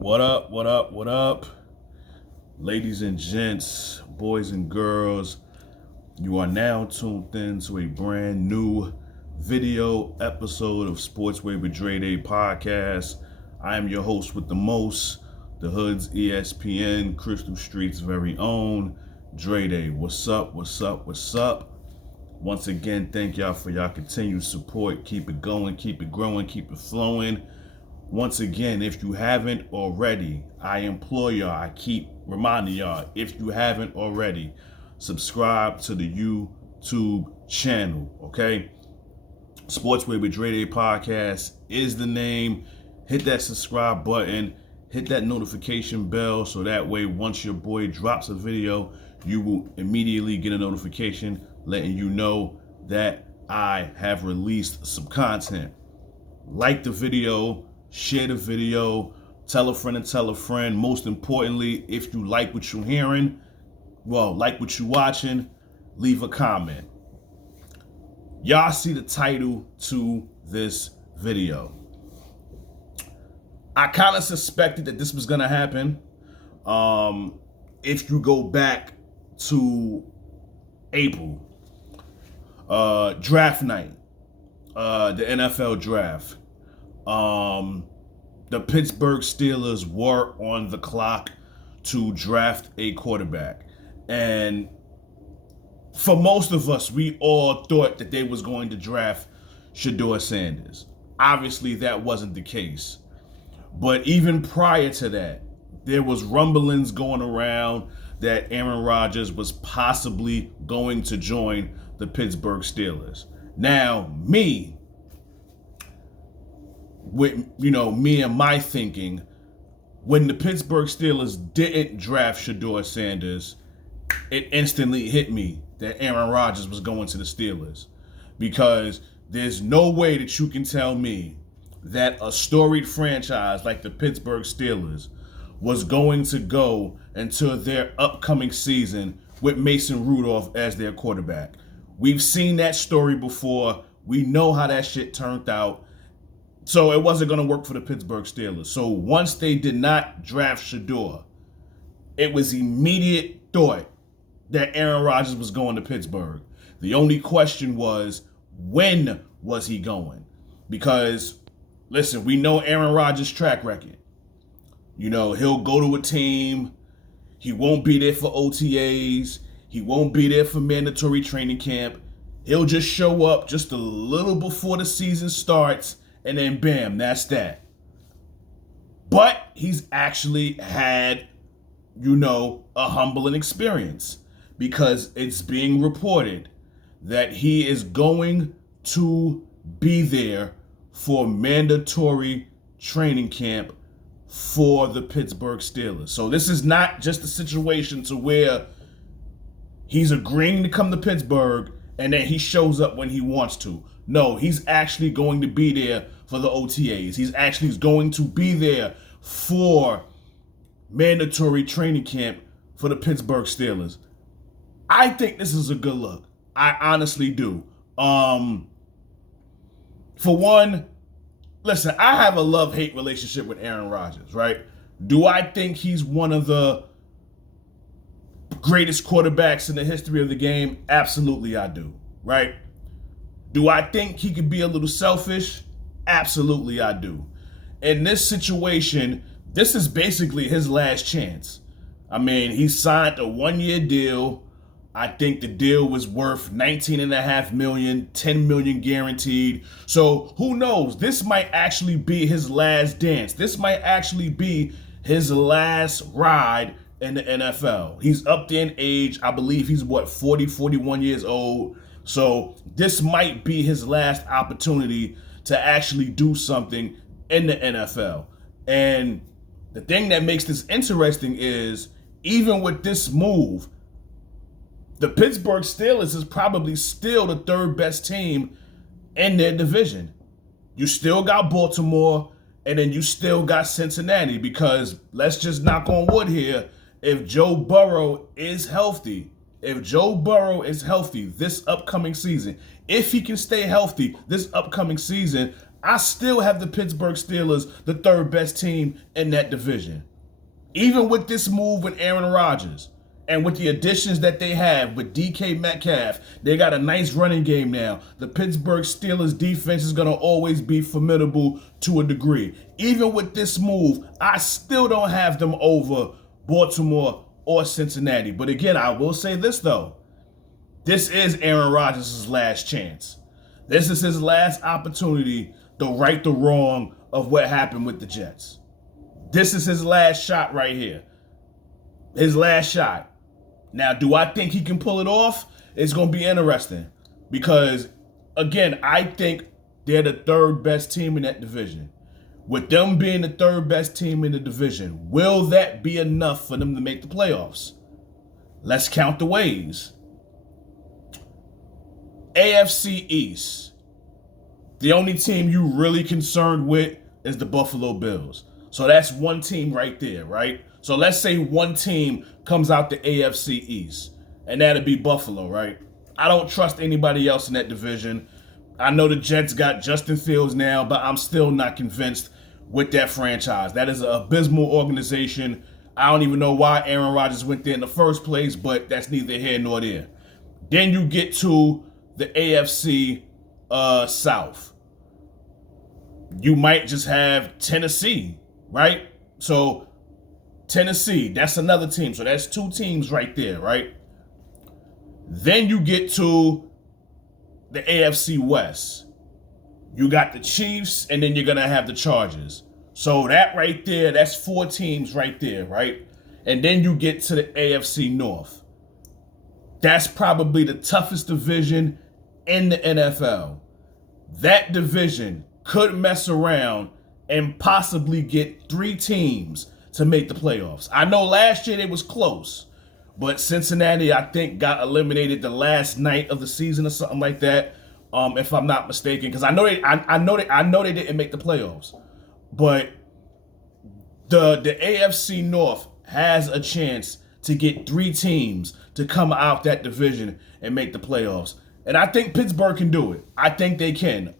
What up, what up, what up? Ladies and gents, boys and girls, you are now tuned in to a brand new video episode of Sportsway with Dre Day podcast. I am your host with the most, the Hood's ESPN, Crystal Street's very own, Dre Day. What's up, what's up, what's up? Once again, thank y'all for y'all continued support. Keep it going, keep it growing, keep it flowing. Once again, if you haven't already, I implore y'all, I keep reminding y'all, if you haven't already, subscribe to the YouTube channel, okay? Sportsway with Dre Day podcast is the name. Hit that subscribe button, hit that notification bell, so that way once your boy drops a video, you will immediately get a notification letting you know that I have released some content. Like the video, share the video, tell a friend and tell a friend. Most importantly, if you like what you're hearing, like what you're watching, leave a comment. Y'all see the title to this video. I kind of suspected that this was going to happen. If you go back to April, draft night, the NFL draft, the Pittsburgh Steelers were on the clock to draft a quarterback. And for most of us, we all thought that they was going to draft Shedeur Sanders. Obviously, that wasn't the case. But even prior to that, there was rumblings going around that Aaron Rodgers was possibly going to join the Pittsburgh Steelers. Now, me and my thinking, when the Pittsburgh Steelers didn't draft Shedeur Sanders, it instantly hit me that Aaron Rodgers was going to the Steelers. Because there's no way that you can tell me that a storied franchise like the Pittsburgh Steelers was going to go into their upcoming season with Mason Rudolph as their quarterback. We've seen that story before. We know how that shit turned out. So it wasn't going to work for the Pittsburgh Steelers. So once they did not draft Shedeur, it was immediate thought that Aaron Rodgers was going to Pittsburgh. The only question was, when was he going? Because, listen, we know Aaron Rodgers' track record. He'll go to a team. He won't be there for OTAs. He won't be there for mandatory training camp. He'll just show up just a little before the season starts, and then bam, that's that. But he's actually had, a humbling experience, because it's being reported that he is going to be there for mandatory training camp for the Pittsburgh Steelers. So this is not just a situation to where he's agreeing to come to Pittsburgh and then he shows up when he wants to. No, he's actually going to be there for the OTAs. He's actually going to be there for mandatory training camp for the Pittsburgh Steelers. I think this is a good look. I honestly do. For one, listen, I have a love-hate relationship with Aaron Rodgers, right? Do I think he's one of the greatest quarterbacks in the history of the game? Absolutely I do, right? Do I think he could be a little selfish? Absolutely I do. In this situation, this is basically his last chance. I mean, he signed a one-year deal. I think the deal was worth $19.5 million, $10 million guaranteed. So who knows? This might actually be his last dance. This might actually be his last ride in the NFL. He's up there in age. I believe he's 40, 41 years old. So this might be his last opportunity to actually do something in the NFL. And the thing that makes this interesting is, even with this move, the Pittsburgh Steelers is probably still the third best team in their division. You still got Baltimore, and then you still got Cincinnati, because let's just knock on wood here. If Joe Burrow is healthy this upcoming season, if he can stay healthy this upcoming season, I still have the Pittsburgh Steelers the third best team in that division. Even with this move with Aaron Rodgers and with the additions that they have with DK Metcalf, they got a nice running game now. The Pittsburgh Steelers defense is going to always be formidable to a degree. Even with this move, I still don't have them over Baltimore or Cincinnati. But again, I will say this though. This is Aaron Rodgers' last chance. This is his last opportunity to right the wrong of what happened with the Jets. This is his last shot right here. His last shot. Now, do I think he can pull it off? It's going to be interesting because, again, I think they're the third best team in that division. With them being the third best team in the division, will that be enough for them to make the playoffs? Let's count the ways. AFC East. The only team you really concerned with is the Buffalo Bills. So that's one team right there, right? So let's say one team comes out the AFC East, and that'd be Buffalo, right? I don't trust anybody else in that division. I know the Jets got Justin Fields now, but I'm still not convinced with that franchise. That is an abysmal organization. I don't even know why Aaron Rodgers went there in the first place, but that's neither here nor there. Then you get to the AFC South. You might just have Tennessee, right? So Tennessee, that's another team. So that's two teams right there, right? Then you get to the AFC West. You got the Chiefs, and then you're going to have the Chargers. So that right there, that's four teams right there, right? And then you get to the AFC North. That's probably the toughest division in the NFL. That division could mess around and possibly get three teams to make the playoffs. I know last year it was close, but Cincinnati, I think, got eliminated the last night of the season or something like that, if I'm not mistaken. Because I know they didn't make the playoffs, but the AFC North has a chance to get three teams to come out that division and make the playoffs, and I think Pittsburgh can do it. I think they can.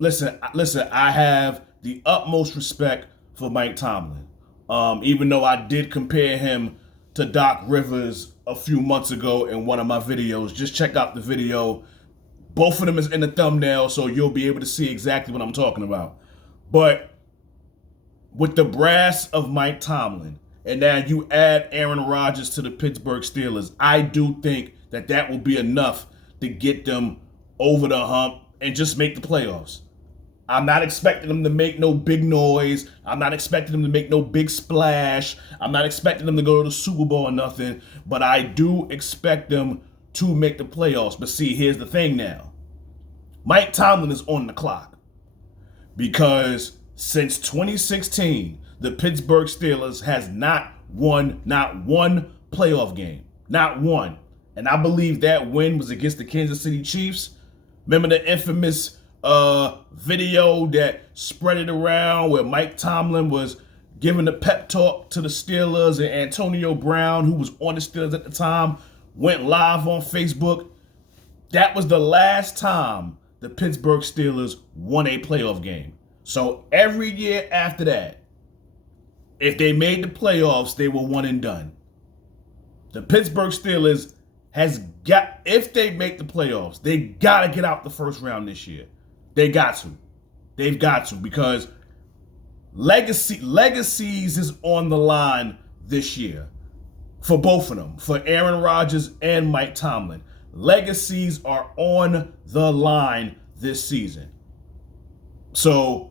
Listen, I have the utmost respect for Mike Tomlin. Even though I did compare him to Doc Rivers a few months ago in one of my videos. Just check out the video. Both of them is in the thumbnail, so you'll be able to see exactly what I'm talking about. But with the brass of Mike Tomlin, and now you add Aaron Rodgers to the Pittsburgh Steelers, I do think that will be enough to get them over the hump and just make the playoffs. I'm not expecting them to make no big noise. I'm not expecting them to make no big splash. I'm not expecting them to go to the Super Bowl or nothing. But I do expect them to make the playoffs. But see, here's the thing now. Mike Tomlin is on the clock. Because since 2016, the Pittsburgh Steelers has not won one playoff game. Not one. And I believe that win was against the Kansas City Chiefs. Remember the infamous video that spread it around where Mike Tomlin was giving a pep talk to the Steelers, and Antonio Brown, who was on the Steelers at the time, went live on Facebook. That was the last time the Pittsburgh Steelers won a playoff game. So every year after that, if they made the playoffs, they were one and done. The Pittsburgh Steelers if they make the playoffs, they got to get out the first round this year. They got to. They've got to, because legacies is on the line this year for both of them, for Aaron Rodgers and Mike Tomlin. Legacies are on the line this season. So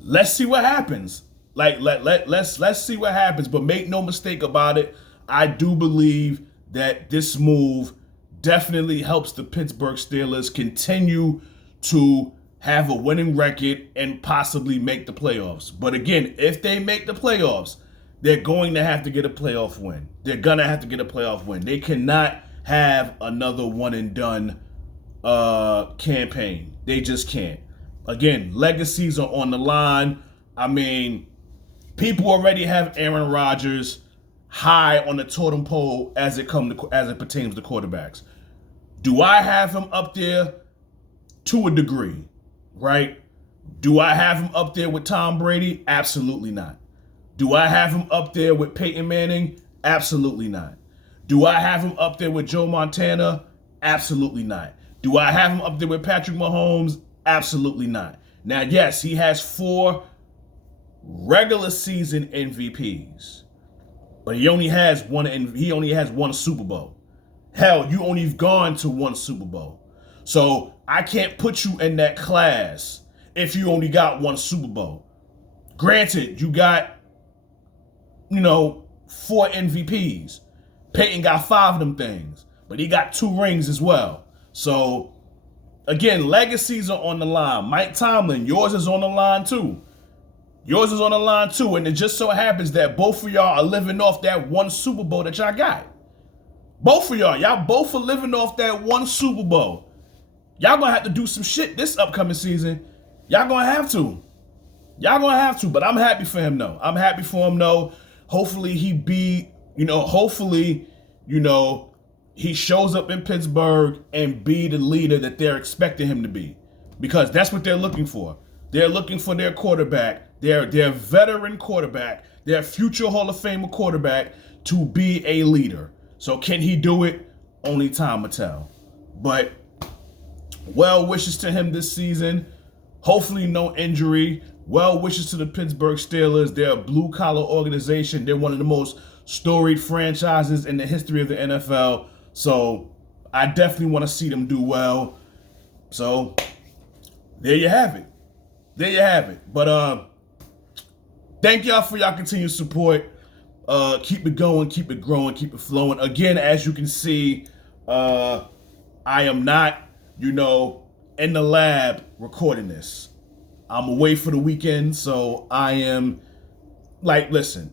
let's see what happens. Let's see what happens, but make no mistake about it. I do believe that this move definitely helps the Pittsburgh Steelers continue to have a winning record and possibly make the playoffs. But again, if they make the playoffs, they're going to have to get a playoff win. They're going to have to get a playoff win. They cannot have another one and done campaign. They just can't. Again, legacies are on the line. I mean, people already have Aaron Rodgers high on the totem pole as it pertains to quarterbacks. Do I have him up there? To a degree. right? Do I have him up there with Tom Brady? Absolutely not. Do I have him up there with Peyton Manning? Absolutely not. Do I have him up there with Joe Montana? Absolutely not. Do I have him up there with Patrick Mahomes? Absolutely not. Now, yes, he has 4 regular season MVPs, but he only has one Super Bowl. Hell, you only have gone to 1 Super Bowl. So I can't put you in that class if you only got 1 Super Bowl. Granted, you got, 4 MVPs. Peyton got 5 of them things, but he got 2 rings as well. So, again, legacies are on the line. Mike Tomlin, yours is on the line too. Yours is on the line too, and it just so happens that both of y'all are living off that 1 Super Bowl that y'all got. Both of y'all both are living off that 1 Super Bowl. Y'all gonna have to do some shit this upcoming season. Y'all gonna have to. But I'm happy for him though. Hopefully he shows up in Pittsburgh and be the leader that they're expecting him to be. Because that's what they're looking for. They're looking for their quarterback, their veteran quarterback, their future Hall of Famer quarterback to be a leader. So can he do it? Only time will tell. But well wishes to him this season. Hopefully no injury. Well wishes to the Pittsburgh Steelers. They're a blue-collar organization. They're one of the most storied franchises in the history of the NFL. So I definitely want to see them do well. So there you have it. But thank y'all for y'all continued support. Keep it going, keep it growing, keep it flowing. Again, as you can see, I am not, in the lab recording this. I'm away for the weekend, so I am listen,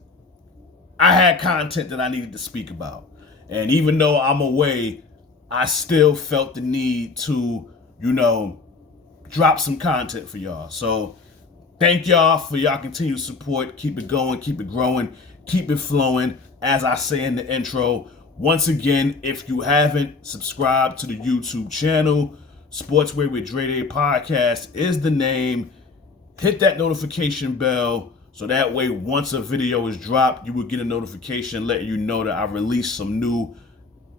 I had content that I needed to speak about. And even though I'm away, I still felt the need to, drop some content for y'all. So thank y'all for y'all continued support. Keep it going, keep it growing, keep it flowing. As I say in the intro, once again, if you haven't subscribed to the YouTube channel, Sportswear with Dre Day Podcast is the name. Hit that notification bell so that way once a video is dropped, you will get a notification letting you know that I released some new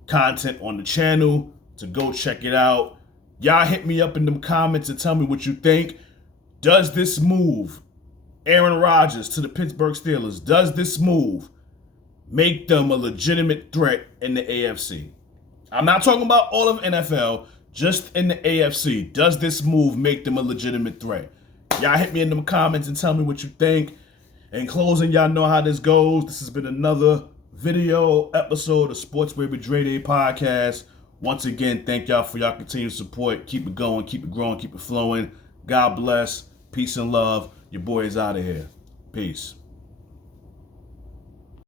content on the channel to go check it out. Y'all hit me up in the comments and tell me what you think. Does this move, Aaron Rodgers to the Pittsburgh Steelers, does this move make them a legitimate threat in the AFC? I'm not talking about all of NFL, just in the AFC. Does this move make them a legitimate threat? Y'all hit me in the comments and tell me what you think. In closing, y'all know how this goes. This has been another video episode of Sportswear with Dre Day Podcast. Once again, thank y'all for y'all continued support. Keep it going, keep it growing, keep it flowing. God bless. Peace and love. Your boy is out of here. Peace.